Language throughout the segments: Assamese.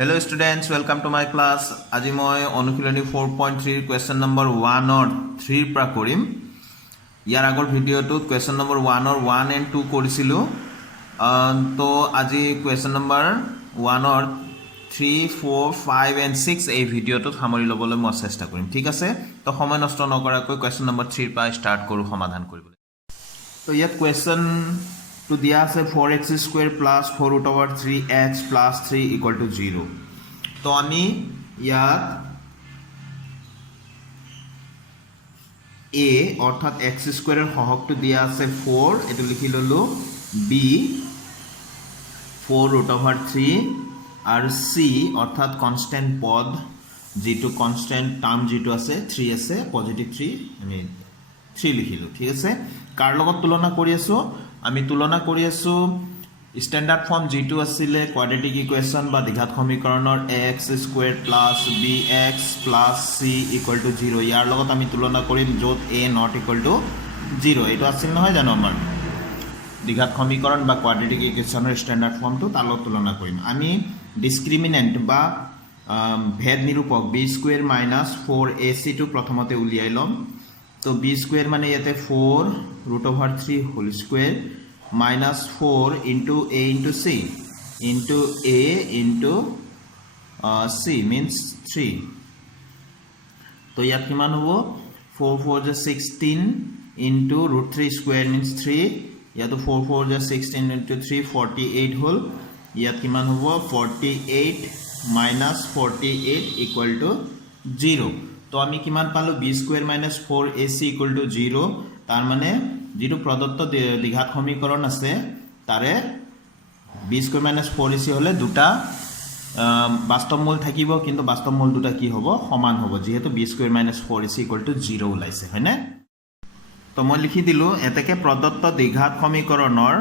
Hello students, welcome to my class. আজি মই অনুশীলনী 4.3 question number 1 or 3 পৰা কৰিম। ইয়াৰ আগৰ ভিডিঅ'টোত question number 1 or 1 and 2 কৰিছিলো। তো আজি question number 1 or 3, 4, 5 and 6 এই ভিডিঅ'টোত সামৰি ল'বলৈ মই চেষ্টা কৰিম। ঠিক আছে? তো সময় নষ্ট নকৰাকৈ question number 3 পৰা ষ্টাৰ্ট কৰো সমাধান কৰিবলৈ। তো ইয়াত question to দিয়া আছে 4x square plus 4 root over 3x plus 3 equal to 0 তো আমি ইয়াত a অর্থাৎ x square এর হহকটো দিয়া আছে 4 এটো লিখি ললো b 4 root over 3 আর c অর্থাৎ কনস্ট্যান্ট পদ যেটো কনস্ট্যান্ট টার্ম যেটো আছে 3 আছে পজিটিভ 3 আমি 3 লিখিলো ঠিক আছে কার লগত তুলনা কৰি আছো আমি তুলনা কৰি আছো স্ট্যান্ডাৰ্ড ফৰ্ম যেটো আছিলে কোয়াড্ৰেটিক ইকুয়েশন বা দ্বিঘাত সমীকৰণৰ x square plus bx plus c equal to 0 ইয়াৰ লগত আমি তুলনা কৰিম যত a নট ইকুয়াল টু 0 এটো আছিল নহয় জানো আমাৰ দ্বিঘাত সমীকৰণ বা কোয়াড্ৰেটিক ইকুয়েশনৰ স্ট্যান্ডাৰ্ড ফৰ্মটো তাৰ লগত তুলনা কৰিম আমি ডিসক্ৰিমিনেন্ট বা ভেদ নিৰূপক b স্কয়াৰ মাইনাস 4ac টো প্ৰথমতে উলিয়াই লম তো b স্কয়ার মানে ইয়াতে 4 root over 3 whole square minus 4 into a into c into a into c means 3 तो यात किमान हो 4 4 जो 16 into root 3 square means 3 या तो 4 4 जो 16 into 3 48 whole यात किमान हो 48 minus 48 equal to 0 तो आमी किमान पालो b square minus 4ac equal to 0 तार माने যেটো প্রদত্ত দ্বিঘাত সমীকরণ আছে তারে b স্কয়ার মাইনাস 4ac হলে দুটা বাস্তব মূল থাকিব কিন্তু বাস্তব মূল দুটা কি হ'ব সমান হ'ব যেহেতু b স্কয়ার মাইনাস 4ac 0 ওলাইছে হয়নে তো মই লিখি দিলো এতেকে প্রদত্ত দ্বিঘাত সমীকৰণৰ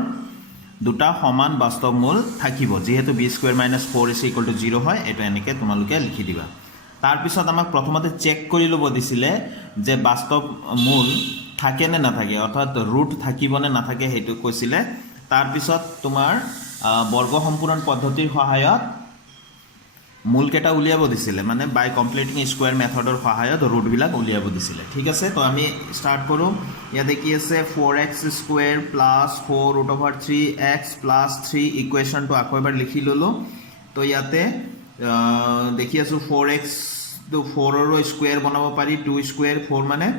দুটা সমান বাস্তব মূল থাকিব যেহেতু b স্কয়ার মাইনাস 4ac 0 হয় এটা এনেকে তোমালোকে লিখি দিবা তার পিছত আমাক প্ৰথমতে চেক কৰি লব দিছিলে যে বাস্তব মূল থাকে না না থাকে অর্থাৎ রুট থাকিব না না থাকে হেতু কৈছিলে তার পিছত তোমার বর্গ সম্পূরণ পদ্ধতির সহায়ত মূল কেটা উলিয়াব দিছিলে মানে বাই কমপ্লিটিং স্কয়ার মেথডৰ সহায়ত রুট বিলাক উলিয়াব দিছিলে ঠিক আছে তো আমি স্টার্ট করো ইয়াতে কি আছে 4x square plus 4 root over 3x plus 3 equation তো আকৌ এবাৰ লিখি ললো তো ইয়াতে দেখি আছো 4x তো 4 ৰ স্কয়াৰ বনাব পাৰি 2 স্কয়ার 4 মানে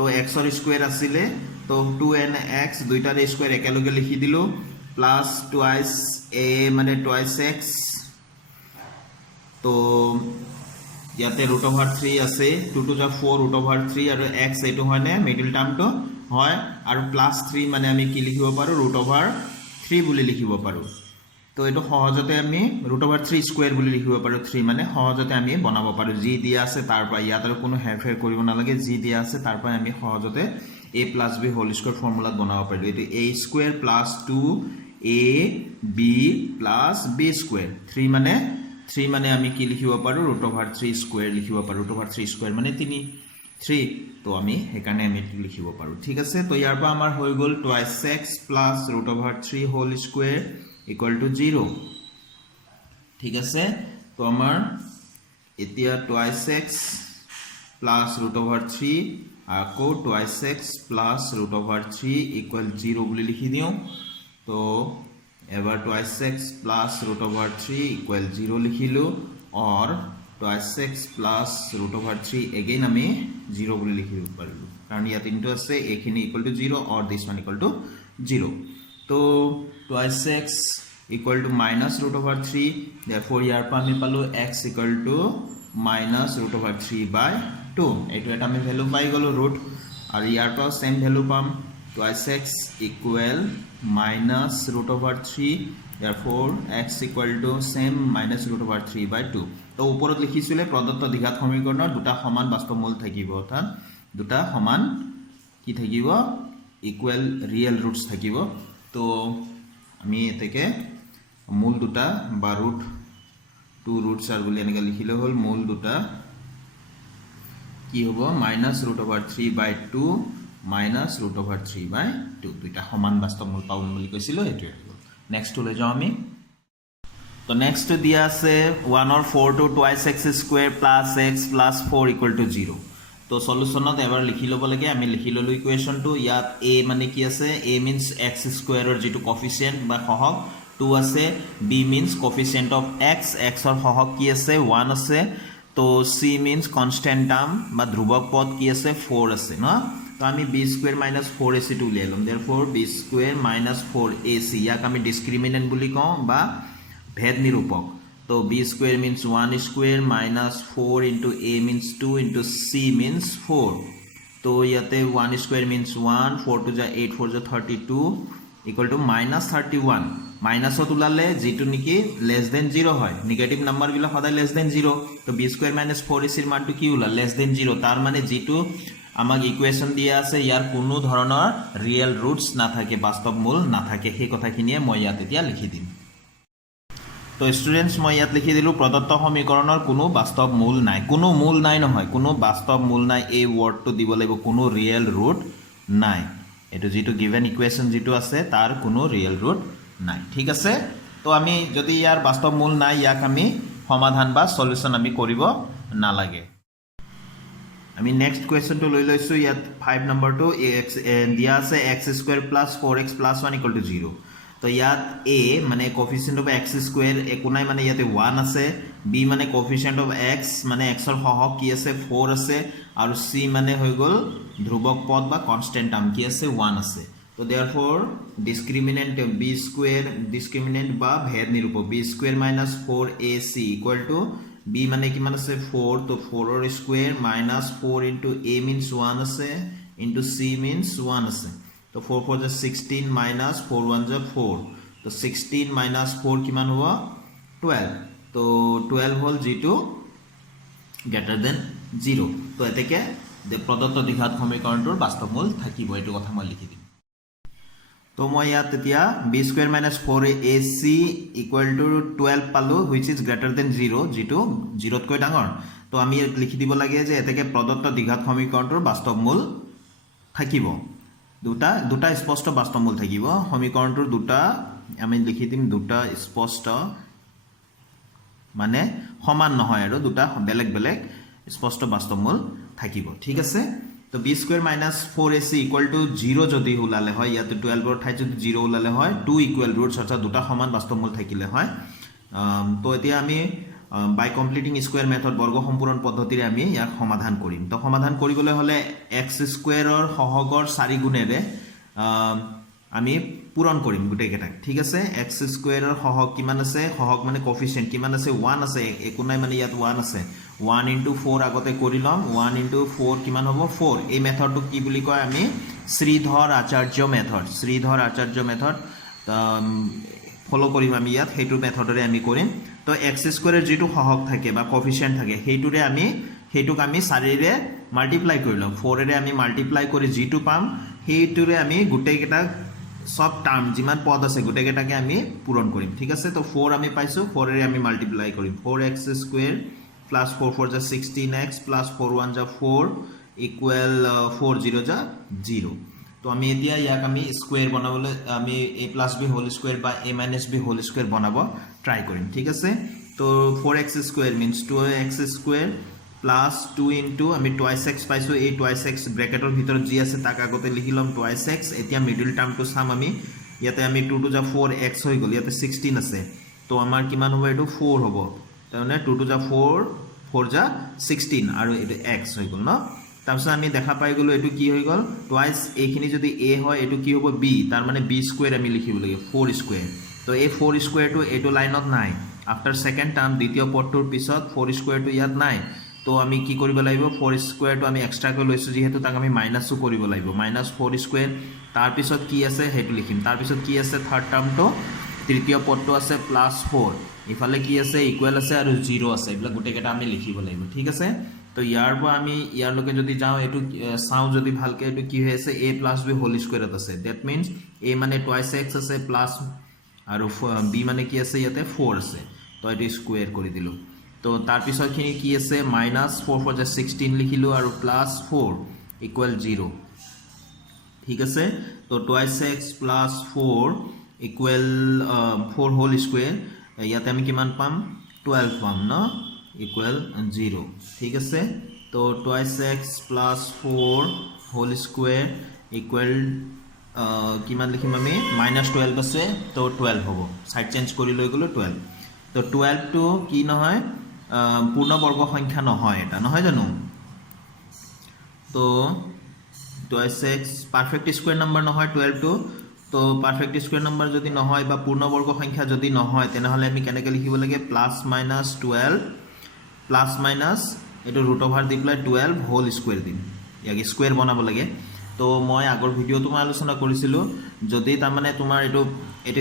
तो x और स्क्वायर आसिले तो 2n x दुईटार स्क्वायर एकेलगे लिखि दिलो प्लस ट्वाइस a माने ट्वाइस x तो याते रूट ओवर 3 আছে 2 टू जा 4 रूट ओवर 3 और x एटो हने मिडिल टर्म तो হয় और प्लस 3 माने আমি কি লিখিব পাৰো रूट ओवर 3 বুলি লিখিব পাৰো তো এটো সহজতে আমি रूट ओवर 3 স্কয়াৰ বুলি লিখিব পাৰো 3 মানে সহজতে আমি বনাব পাৰো জি দিয়া আছে তাৰ পৰা ইয়াত আৰু কোনো হেৰফেৰ কৰিব নালাগে জি দিয়া আছে তাৰ পৰা আমি সহজতে a + b হোল স্কয়াৰ ফৰ্মুলাত বনাব পাৰো এটো a square + 2ab + b square 3 মানে আমি কি লিখিব পাৰো रूट ओवर 3 স্কয়াৰ লিখিব পাৰো रूट ओवर 3 স্কয়াৰ মানে 3 তো আমি হেকানে আমি লিখিব পাৰো ঠিক আছে তো ইয়াৰ পৰা আমাৰ হৈ গল twice x + root over 3 whole square equal to 0 ঠিক আছে তো আমাৰ এতিয়া twice x plus root over 3 আকৌ twice x plus root over 3 equal 0 বুলি লিখি দিও তো এবাৰ twice x plus root over 3 equal 0 লিখিলো और twice x plus root over 3 again আমি 0 বুলি লিখিব পাৰিলো কাৰণ ইয়াত ইনটো আছে এখিনি equal to 0 और this one equal to 0 तो twice x equal to minus root over 3 therefore यार पर हमें पालो x equal to minus root over 3 by 2 एटो एटा हमें वैल्यू पाई गलो रूट और यार पर सेम वैल्यू पाम twice x equal minus root over 3 therefore x equal to same minus root over 3 by 2 তো ওপৰত লিখিছিলে প্ৰদত্ত দ্বিঘাত সমীকৰণৰ দুটা সমান বাস্তৱ মূল থাকিব অৰ্থাৎ দুটা সমান কি থাকিব ইকুয়াল রিয়েল রুটস থাকিব তো আমি এতেকে মূল দুটা বা রুট 2 রুটস আর বলি এনেকে লিখিলে হল মূল দুটা কি হ'ব minus root over 3 by 2 minus root over 3 by 2 দুটা সমান বাস্তব মূল পাবম বুলি কৈছিল এটোই নেক্সট হলে যাও আমি তো নেক্সট দিয়া আছে 1 or 4 to twice x square plus x plus 4 equal to 0 তো সলিউশনত এবাৰ লিখি ল'ব লাগে আমি লিখি ল'লো ইকুৱেশ্যনটো ইয়াত a মানে কি আছে a means x স্কয়াৰৰ যেটো কোফিচিয়েন্ট বা সহগ 2 আছে b means coefficient of x x ৰ সহগ কি আছে 1 আছে তো c means constant term বা ধ্ৰুৱক পদ কি আছে 4 আছে ন তো আমি b স্কয়াৰ - 4ac টো উলিয়াই লম therefore b স্কয়াৰ - 4ac ইয়াক আমি ডিসক্ৰিমিনেন্ট বুলি কওঁ বা भेद निरूपक तो b square means 1 square minus 4 into a means 2 into c means 4 तो याते 1 square means 1 4 to 8 4 32 equal to minus 31 minus उलाले Jitu Nikki less than 0 হয় नेगेटिव नंबर बिला सदा less than 0 तो b square minus 4ac ৰ মানটো কি উলা less than 0 তাৰ মানে जिटु আমাক ইকুৱেশ্যন দিয়া আছে ইয়াৰ কোনো ধৰণৰ ৰিয়েল ৰুটস না থাকে বাস্তৱ মূল না থাকে সেই কথাখিনিয়ে মই ইয়াত এতিয়া লিখি দিম তো স্টুডেন্টস মই ইয়াত লিখি দিলো প্ৰদত্ত সমীকৰণৰ কোনো বাস্তৱ মূল নাই কোনো মূল নাই নহয় কোনো বাস্তৱ মূল নাই এই ওয়াৰ্ডটো দিব লাগিব কোনো ৰিয়েল ৰুট নাই এটো যেটো গিভেন ইকুৱেশ্যন যেটো আছে তাৰ কোনো ৰিয়েল ৰুট নাই ঠিক আছে তো আমি যদি ইয়াৰ বাস্তৱ মূল নাই ইয়াক আমি সমাধান বা সলিউশন আমি কৰিব নালাগে আমি নেক্সট কোৱেশ্যনটো লৈ লৈছো ইয়াত 5 নম্বৰটো x দিয়া আছে x square plus 4x plus 1 equal to 0 तो यात a माने कोफिशिएंट ऑफ x स्क्वायर एकोनाय माने याते 1 আছে b माने कोफिशिएंट ऑफ x माने x ৰ সহগ কি আছে 4 আছে আৰু c माने হৈ গল ধ্ৰুৱক পদ বা কনস্ট্যান্ট টার্ম কি আছে 1 আছে তো therefore discriminant b square discriminant বা ভেদ নিৰূপক b square - 4ac equal to b माने কিমান আছে 4 তো 4 ৰ স্কয়ার - 4 into a means 1 আছে into c means 1 আছে तो 4 4 जा 16 minus 4 1 जा 4 तो 16 minus 4 किमान हुआ 12 तो 12 होल g2 greater than 0 तो এতেকে প্রদত্ত দ্বিঘাত সমীকৰণটোৰ বাস্তৱ মূল থাকিব এটো কথা মই লিখি দিম তো মই ইয়াত এতিয়া b square - 4ac equal to 12 পালো which is greater than 0 g2 0 তকৈ ডাঙৰ তো আমি লিখি দিব লাগে যে এতেকে প্ৰদত্ত দ্বিঘাত সমীকৰণটোৰ বাস্তৱ মূল থাকিব দুটা স্পষ্ট বাস্তৱ মূল থাকিব সমীকৰণটোৰ দুটা আমি লিখি দিম দুটা স্পষ্ট মানে সমান নহয় আৰু দুটা বেলেগ বেলেগ স্পষ্ট বাস্তৱ মূল থাকিব ঠিক আছে তো b square - 4ac equal to 0 যদি ওলালে হয় ইয়াতে 12 ৰ ঠাইত যদি 0 ওলালে হয় 2 ইকুৱেল ৰুটস অৰ্থাৎ দুটা সমান বাস্তৱ মূল থাকিলে হয় তো এতিয়া আমি বাই কমপ্লিটিং স্কয়াৰ মেথড বৰ্গ সম্পূৰণ পদ্ধতিৰে আমি ইয়াক সমাধান কৰিম তো সমাধান কৰিবলৈ হলে x স্কয়াৰৰ সহগৰ 4 গুণেৰে আমি পূৰণ কৰিম গুটেকেটা ঠিক আছে x স্কয়াৰৰ সহগ কিমান আছে সহগ মানে কোফিচিয়েন্ট কিমান আছে 1 আছে একোনাই মানে ইয়াত 1 আছে 1 into 4 আগতে কৰি লম 1 into 4 কিমান হ'ব 4 এই মেথডটো কি বুলি কয় আমি শ্রীধর আচার্য মেথড ফলো কৰিম আমি ইয়াত হেতু মেথডৰে আমি কৰিম তো x স্কয়াৰৰ যেটো সহগ থাকে বা কোফিচিয়েন্ট থাকে হেতুৰে আমি হেতুক আমি 4 ৰে মাল্টিপ্লাই কৰিলাম 4 ৰে আমি মাল্টিপ্লাই কৰি যেটো পাম হেতুৰে আমি গুটেকেটা সব টাৰ্ম যিমান পদ আছে গুটেকেটাকে আমি পূৰণ কৰিম ঠিক আছে তো 4 আমি পাইছো 4 ৰে আমি মাল্টিপ্লাই কৰিম 4x স্কয়াৰ plus 4 4 जा 16x plus 4 1 जा 4 equal 4 0 जा 0 तो আমি এতিয়া ইয়াক আমি স্কয়াৰ বনাবলৈ আমি a plus b whole square বা a minus b whole square বনাব ট্রাই কৰিম ঠিক আছে তো 4x square means 2x square plus 2 into আমি twice x পাইছো এই twice x ব্ৰ্যাকেটৰ ভিতৰত যি আছে তাক আগতে লিখি লম twice x এতিয়া মিডল টার্মটো সাম আমি ইয়াতে আমি 2 to जा 4x হৈ গল ইয়াতে 16 আছে তো আমাৰ কিমান হ'ব এটো 4 হ'ব তাহলে 2 to जा 4 4 जा 16 আৰু এটো x হৈ গল ন তাৰপিছত আমি দেখা পাই গলো এটো কি হৈ গল টুৱাইস এইখিনি যদি a হয় এটো কি হ'ব b তাৰ মানে b স্কয়াৰ আমি লিখিব লাগে 4 স্কয়াৰ তো এই 4 স্কয়াৰ টো এটো লাইনত নাই আফটাৰ সেকেন্ড টাৰ্ম দ্বিতীয় পদটোৰ পিছত 4 স্কয়াৰ টো ইয়াত নাই তো আমি কি কৰিব লাগিব 4 স্কয়াৰ টো আমি এক্সট্ৰা কৰি লৈছো যেহেতু তাক আমি মাইনাসও কৰিব লাগিব -4 স্কয়াৰ তাৰ পিছত কি আছে হেতু লিখিম তাৰ পিছত কি আছে থাৰ্ড টাৰ্মটো তৃতীয় পদটো আছে +4 ইফালে কি আছে ইকুৱেল আছে আৰু 0 আছে এইবিলাক গুটেকেটা আমি লিখিব লাগিব ঠিক আছে তো ইয়াৰ পৰা আমি ইয়াৰ লকে যদি যাও এটো চাও যদি ভালকে এটো কি হৈ আছে a + b হোল স্কয়াৰত আছে দ্যাট মিন্স a মানে টুৱাইস x আছে প্লাস আৰু b মানে কি আছে ইয়াতে 4 আছে তো এটো স্কয়াৰ কৰি দিলো তো তাৰ পিছত খিনি কি আছে -4 4 * 16 লিখিলো আৰু +4 = 0 ঠিক আছে তো টুৱাইস x + 4 = 4 হোল স্কয়াৰ ইয়াতে আমি কিমান পাম 12 পাম ন ইকুৱেল 0 ঠিক আছে তো 2x plus 4 whole square equal কিমান লিখিম আমি -12 আছে তো 12 হ'ব সাইড চেঞ্জ কৰি লৈ গ'লো 12 তো 12 টো কি নহয় পূৰ্ণবৰ্গ সংখ্যা নহয় এটা নহয় জানো তো 2x পারফেক্ট স্কয়ার নাম্বার নহয় 12 টো তো পারফেক্ট স্কয়ার নাম্বার যদি নহয় বা পূর্ণবর্গ সংখ্যা যদি নহয় তেনেহলে আমি কেনেকৈ লিখিব লাগে +-12 প্লাস মাইনাস এটো ৰুট ওভাৰ দি প্লাই 12 হোল স্কয়াৰ দিম ইয়াক স্কয়াৰ বনাব লাগে তো মই আগৰ ভিডিওটো মই আলোচনা কৰিছিলো যদি তাৰ মানে তোমাৰ এটো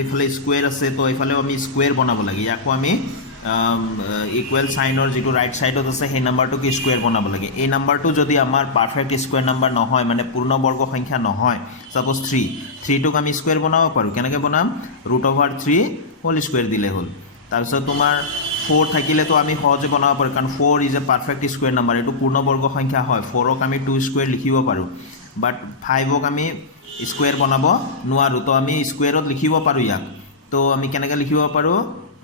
ইফালে স্কয়াৰ আছে তো ইফালেও আমি স্কয়াৰ বনাব লাগে ইয়াকো আমি ইকুৱেল সাইনৰ যেটো ৰাইট সাইডত আছে সেই নাম্বাৰটো কি স্কয়াৰ বনাব লাগে এই নাম্বাৰটো যদি আমাৰ পাৰফেক্ট স্কয়াৰ নাম্বাৰ নহয় মানে পূৰ্ণবৰ্গ সংখ্যা নহয় সাপোজ 3 টোক আমি স্কয়াৰ বনাব পাৰো কেনেকৈ বনাম √3 হোল স্কয়াৰ দিলে হল তাৰপিছত তোমাৰ 4 থাকিলে তো আমি সহজে বনাব পাৰো কাৰণ 4 is a perfect square number এটো পূৰ্ণবৰ্গ সংখ্যা হয় 4 ক আমি 2 স্কয়াৰ লিখিব পাৰো বাট 5 ক আমি স্কয়াৰ বনাব নোৱাৰো তো আমি স্কয়াৰত লিখিব পাৰো ইয়াক তো আমি কেনেকৈ লিখিব পাৰো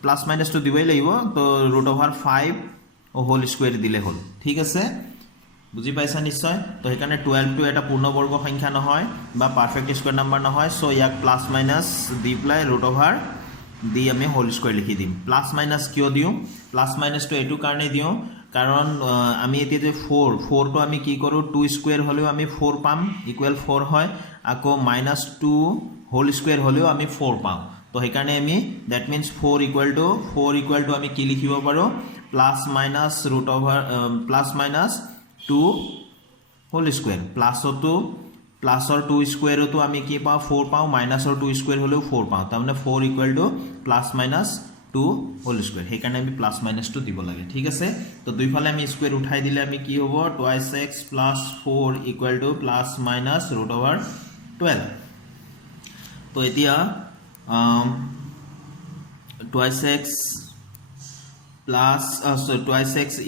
প্লাস মাইনাস তো দিবই লাগিব তো √5 ও হোল স্কয়াৰ দিলে হল ঠিক আছে বুজি পাইছা নিশ্চয় তো সেইকাৰণে 12 টো এটা পূৰ্ণবৰ্গ সংখ্যা নহয় বা পাৰফেক্ট স্কয়াৰ নাম্বাৰ নহয় সো ইয়াক প্লাস মাইনাস দি প্লাই √, দি আমি হোল স্কয়ার লিখি দিম প্লাস মাইনাস কিয় দিও প্লাস মাইনাস তো এটো কাৰণে দিও কাৰণ আমি এতিয়া যে 4 তো আমি কি কৰো 2 স্কয়াৰ হলেও আমি 4 পাম ইকুৱেল 4 হয় আকৌ -2 হোল স্কয়াৰ হলেও আমি 4 পাম তো সেইকাৰণে আমি দ্যাট মিন্স 4 ইকুৱেল টু আমি কি লিখিব পাৰো +-2 হোল স্কয়াৰ প্লাসৰ 2 স্কয়াৰটো আমি কি পাও 4 পাও মাইনাসৰ 2 স্কয়াৰ হলেও 4 পাও তাৰমানে 4 ইকুৱেল টু +-2 হোল স্কয়াৰ সেইকাৰণে আমি প্লাস মাইনাসটো দিব লাগে ঠিক আছে তো দুইফালে আমি স্কয়াৰ উঠাই দিলে আমি কি হ'ব 2x + 4 ইকুৱেল টু +-√12 তো এতিয়া 2x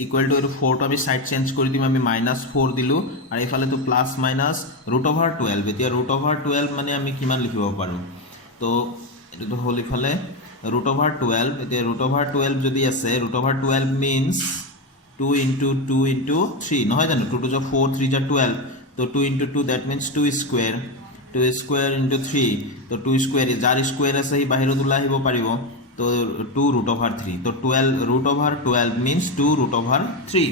ইকুৱেল টু 4 টো আমি সাইড চেঞ্জ কৰি দিম আমি -4 দিলো আৰু ইফালে তো +-√12 এতিয়া √12 মানে আমি কিমান লিখিব পাৰো তো এটো তো হল ইফালে √12 এতিয়া √12 যদি আছে √12 means 2 * 2 * 3 নহয় জানো 2 to 4 3 * 12 তো 2 * 2 that means 2 square 2 square into 3 তো 2 square যাৰ স্কয়াৰ আছে হি বাহিৰত ওলাই আহিব পাৰিব তো 2√3 তো 12 means 2√3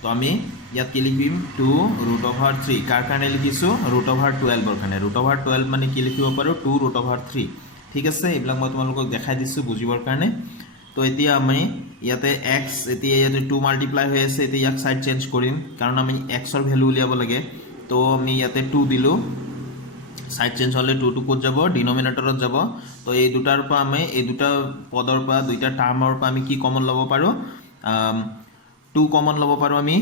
তো আমি ইয়াত কি লিখিম 2√3 কাৰ কাৰণে লিখিছো √12 ৰ কাৰণে √12 মানে কি লিখিব পাৰো 2√3 ঠিক আছে এইবিলাক মই তোমালোকক দেখাই দিছো বুজিবৰ কাৰণে তো এতিয়া আমি ইয়াতে x এতিয়া ইয়াতে 2 মাল্টিপ্লাই হৈ আছে এতিয়া ইয়াক সাইড চেঞ্জ কৰিম কাৰণ আমি x ৰ ভ্যালু উলিয়াব লাগে তো আমি ইয়াতে 2 দিলো সাইড চেঞ্জ হলে 2 টু কোড যাব ডিনোমিনেটৰত যাব তো এই দুটাৰ পৰা আমি এই দুটা পদৰ পৰা দুইটা টাৰ্মৰ পৰা আমি কি কমন ল'ব পাৰো 2 কমন ল'ব পাৰো আমি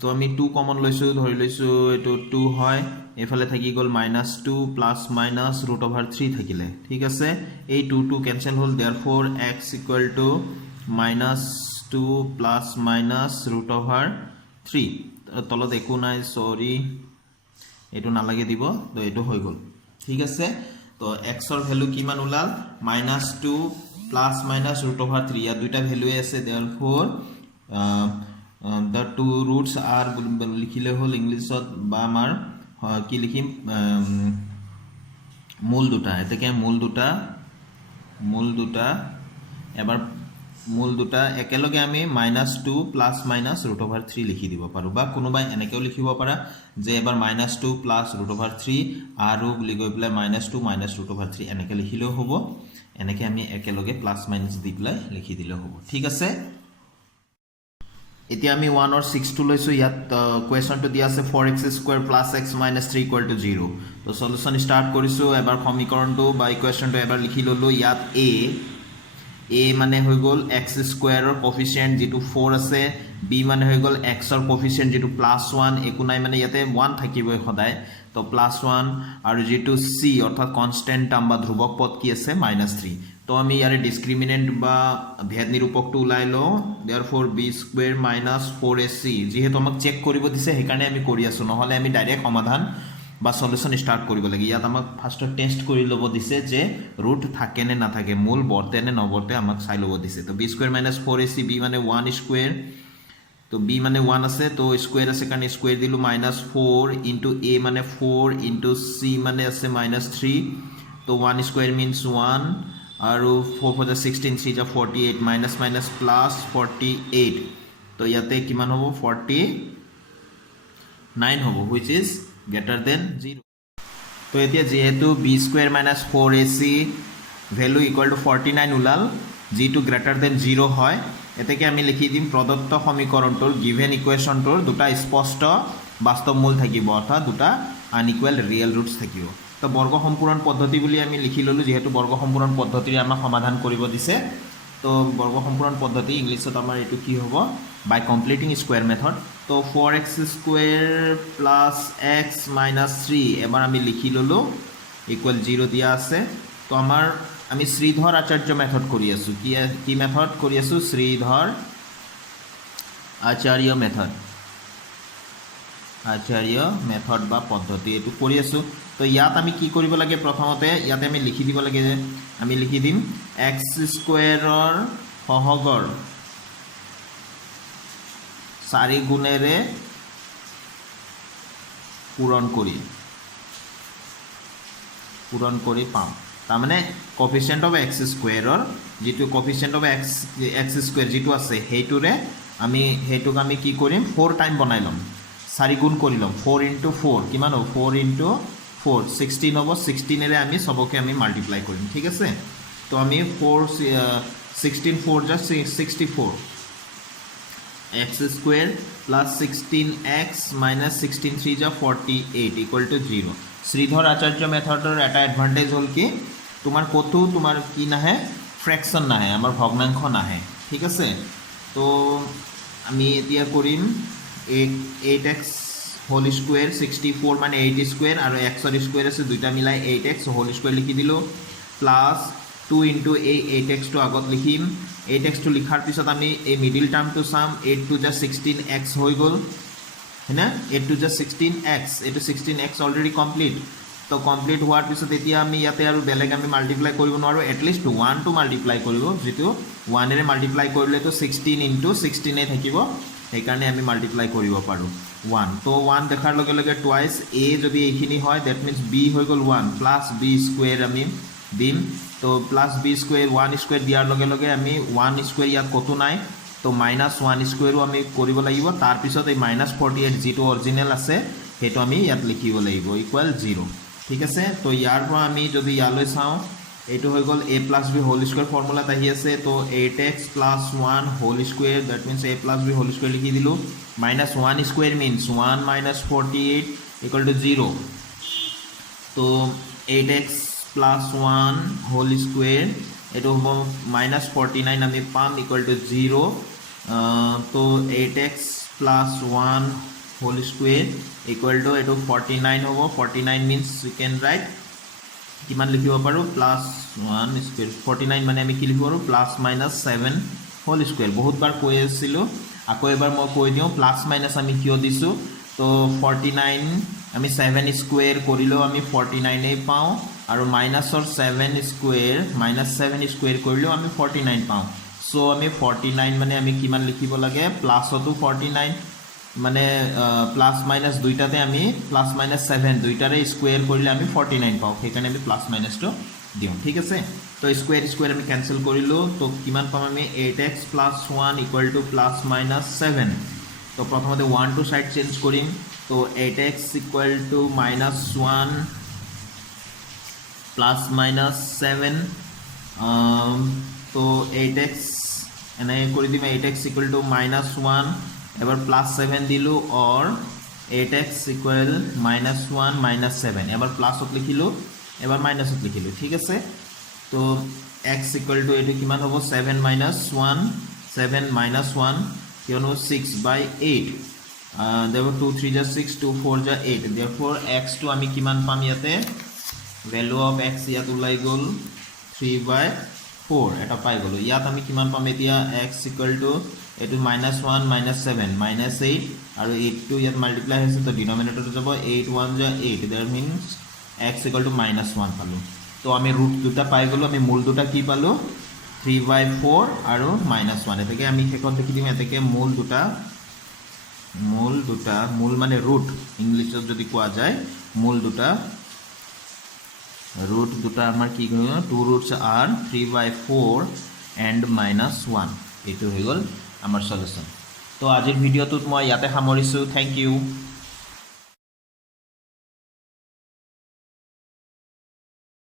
তো আমি 2 কমন লৈছো ধৰি লৈছো এটো 2 হয় এফালে থাকি গল -2 +-√3 থাকিলে ঠিক আছে এই 2 টু ক্যান্সেল হল देयरफॉर x ইকুৱেল টু -2 +-√3 তলত একো নাই সৰি এটো নালাগে দিব তো এটো হৈ গল ঠিক আছে তো x ৰ ভ্যালু কিমান উলাল -2 +-√3 ইয়া দুইটা ভ্যালু আছে therefore the two roots are লিখিলে হল ইংলিশত বা আমাৰ কি লিখিম মূল দুটা এটাকে মূল দুটা এবাৰ মূল দুটা একেলগে আমি -2 +-√3 লিখি দিব পাৰো বা কোনোবাই এনেকেও লিখিব পাৰা যে এবাৰ -2 +-√3 আৰু বুলি গৈ প্লাই -2 -√3 এনেকে লিখিলেও হ'ব এনেকে আমি একেলগে প্লাস মাইনাস দি প্লাই লিখি দিলেও হ'ব ঠিক আছে এতিয়া আমি 1 or 6 টো লৈছো ইয়াত কোৱেশ্চনটো দিয়া আছে 4x² + x - 3 = 0 তো সলিউশন স্টার্ট কৰিছো এবাৰ সমীকৰণটো বা ইকুৱেশ্যনটো এবাৰ লিখি ললো ইয়াত a মানে হৈ গল x² ৰ কোফিচিয়েন্ট যেটো 4 আছে b মানে হৈ গল x ৰ কোফিচিয়েন্ট যেটো +1 একো নাই মানে ইয়াতে 1 থাকিবই সদায় তো +1 আৰু যেটো c অৰ্থাৎ কনস্ট্যান্ট টাৰ্ম বা ধ্ৰুবক পদ কি আছে -3 তো আমি ইয়াৰে ডিসক্ৰিমিনেন্ট বা ভেদ নিৰূপকটো উলাই লও देयरफॉर b² - 4ac যেহেতু আমাক চেক কৰিব দিছে হেকাৰণে আমি কৰি আছো নহলে আমি ডাইৰেক্ট সমাধান বা সলিউশন স্টাৰ্ট কৰিব লাগে ইয়াত আমাক ফাৰ্স্টত টেস্ট কৰি ল'ব দিছে যে ৰুট থাকে নে নাথাকে মূল বৰ্তে নে নবৰ্তে আমাক চাই ল'ব দিছে তো b স্কয়ার - 4ac b মানে 1 স্কয়ার তো b মানে 1 আছে তো স্কয়ার আছে কাৰণে স্কয়ার দিলো -4 ইনটু a মানে 4 ইনটু c মানে আছে -3 তো 1 স্কয়ার মিন্স 1 আৰু 4 for the 16 3 যা 48 মাইনাস মাইনাস প্লাস 48 তো ইয়াতে কিমান হ'ব 49 হ'ব which is greater than 0 তো এতিয়া যেহেতু b square - 4ac value equal to 49 ওলাল যেটো গ্রেটার দেন 0 হয় এতেকে আমি লিখি দিম প্রদত্ত সমীকৰণটোৰ গিভেন ইকুৱেশ্যনটোৰ দুটা স্পষ্ট বাস্তৱ মূল থাকিব অৰ্থাৎ দুটা আনইকুৱেল ৰিয়েল ৰুটস থাকিব তো বৰ্গ সম্পূৰণ পদ্ধতি বুলি আমি লিখি ললো যেহেতু বৰ্গ সম্পূৰণ পদ্ধতিৰে আমাক সমাধান কৰিব দিছে তো বৰ্গ সম্পূৰণ পদ্ধতি ইংলিছত আমাৰ এটো কি হ'ব বাই কমপ্লিটিং স্কয়াৰ মেথড তো 4x square plus x minus 3 এবাৰ আমি লিখি ললো ইকুয়াল 0 দিয়া আছে তো আমাৰ আমি শ্ৰীধৰ আচাৰ্য মেথড কৰি আছো কি মেথড কৰি আছো শ্ৰীধৰ আচাৰ্য মেথড বা পদ্ধতি এটো কৰি আছো তো ইয়াত আমি কি কৰিব লাগে প্ৰথমতে ইয়াতে আমি লিখি দিব লাগে যে আমি লিখি দিম x স্কয়াৰৰ সহগৰ 4 গুণেৰে পূৰণ কৰি পাম তাৰ মানে কোএফিচিয়েন্ট অফ x স্কয়াৰৰ যেটো কোএফিচিয়েন্ট অফ x স্কয়াৰ যেটো আছে হেইটোৰে আমি হেইটোক আমি কি কৰিম 4 টাইম বনাই লম 4 গুণ কৰি লম 4 * 4 কিমান হ'ব 4 * 4 16 হ'ব 16 এৰে আমি সবকে আমি মাল্টিপ্লাই কৰিম ঠিক আছে তো আমি 4 16 4 যা 64 x square plus 16x minus 16 3 যা 48 ইকুয়াল টু 0 শ্রীধর আচার্য মেথডৰ এটা এডভান্টেজ হল কি তোমাৰ কতো তোমাৰ কি নাহে ফ্ৰ্যাকশন নাহে আমাৰ ভগ্নাংশ নাহে ঠিক আছে তো আমি এতিয়া কৰিম 8x হোল স্কয়াৰ 64 মানে 8 স্কয়াৰ আৰু x ৰ স্কয়ার আছে দুইটা মিলাই 8x হোল স্কয়ার লিখি দিলো প্লাস 2 ইনটু 8x টো আগত লিখিম 8x টো লিখাৰ পিছত আমি এই মিডল টার্মটো চাম 8 2 যা 16x হৈ গল हैना 8 2 যা 16x এটো 16x অলরেডি কমপ্লিট তো কমপ্লিট হোৱাৰ পিছত এতিয়া আমি ইয়াতে আৰু বেলেগ আমি মাল্টিপ্লাই কৰিব নোৱাৰো এটলিষ্ট 1 টু মাল্টিপ্লাই কৰিব যেটো 1 এৰে মাল্টিপ্লাই কৰিলে তো 16 ইনটু 16 এ থাকিব সেই কাৰণে আমি মাল্টিপ্লাই কৰিব পাৰো 1 তো 1 দেখাৰ লগে লগে টুৱাইস a যদি এইখিনি হয় দ্যাট মিন্স b হৈ গল 1 প্লাস b স্কয়ার আমি দিম তো প্লাস b স্কয়ার 1 স্কয়ার দিয়াৰ লগে লগে আমি 1 স্কয়াৰ ইয়াত কত নাই তো -1 স্কয়াৰও আমি কৰিব লাগিব তাৰ পিছত এই -48 যেটো অৰিজিনাল আছে হেটো আমি ইয়াত লিখিব লাগিব ইকুয়াল 0 ঠিক আছে তো ইয়াৰ পৰা আমি যদি ইয়ালৈ চাও এটো হৈ গল a + b হোল স্কয়ার ফর্মুলাত আহি আছে তো 8x + 1 whole square that means a + b whole square লিখি দিলো -1 স্কয়ার মিন্স 1 - 48 ইকুয়াল টু 0 তো 8x + 1 হোল স্কয়ার এটো হ'ব -49 আমি পাম ইকুয়াল টু 0 তো 8x + 1 whole square equal to এটো 49 হ'ব 49 মিন্স উই ক্যান রাইট কিমান লিখিব পাৰো +1 স্কয়াৰ 49 মানে আমি কি লিখিব পাৰো +-7 হোল স্কয়াৰ বহুতবাৰ কৈ আছিল আকৌ এবাৰ মই কৈ দিও প্লাস মাইনাস আমি কিয় দিছো তো 49 আমি 7 স্কয়ার কৰিলো আমি 49 এই পাও আৰু মাইনাসৰ 7 স্কয়াৰ -7 স্কয়াৰ কৰিলো আমি 49 পাও সো আমি 49 মানে আমি কিমান লিখিব লাগে প্লাসটো 49 মানে প্লাস মাইনাস দুইটাতে আমি +-7 দুইটাৰে স্কয়াৰ কৰিলে আমি 49 পাও সেই কাৰণে আমি প্লাস মাইনাসটো দিও ঠিক আছে তো স্কয়াৰ স্কয়াৰ আমি ক্যান্সেল কৰিলো তো কিমান পাম আমি 8x + 1 ইকুয়াল টু +-7 তো প্ৰথমতে 1 টু সাইড চেঞ্জ কৰিম তো 8x ইকুয়াল টু -1 +-7 তো 8x এনে কৰি দিম 8x ইকুয়াল টু -1 এবাৰ +7 দিলো or 8x ইকুয়াল -1 - 7 এবাৰ প্লাসত লিখিলো এবাৰ মাইনাসত লিখিলো ঠিক আছে তো x ইকুয়াল টু এটো কিমান হ'ব 7 - 1 7 - 1 কিয়নো 6/8 therefore 2 3 যা 6 2 4 যা 8 therefore x টো আমি কিমান পাম ইয়াতে ভ্যালু অফ x ইয়াত ওলাই গল 3/8 4 এটা পাই গ'লো ইয়াত আমি কিমান পাম এতিয়া x ইকুৱেল টু এটো -1 -7 -8 আৰু 8 টো ইয়াত মাল্টিপ্লাই হৈছে তো ডিনোমিনেটৰটো যাব 8 1 যা 8 that means x equal two -1 পালো তো আমি ৰুট দুটা পাই গ'লো আমি মূল দুটা কি পালো 3/4 আৰু -1 এটাকে আমি হেকত দেখি দিম এটাকে মূল দুটা মূল মানে ৰুট ইংলিছত যদি কোৱা যায় মূল দুটা root দুটা আমাৰ কি হয় two roots are 3/4 and -1 এইটো হৈ গ'ল আমাৰ সলিউশন তো আজিৰ ভিডিওটোত মই ইয়াতে সামৰিছো থ্যাংক ইউ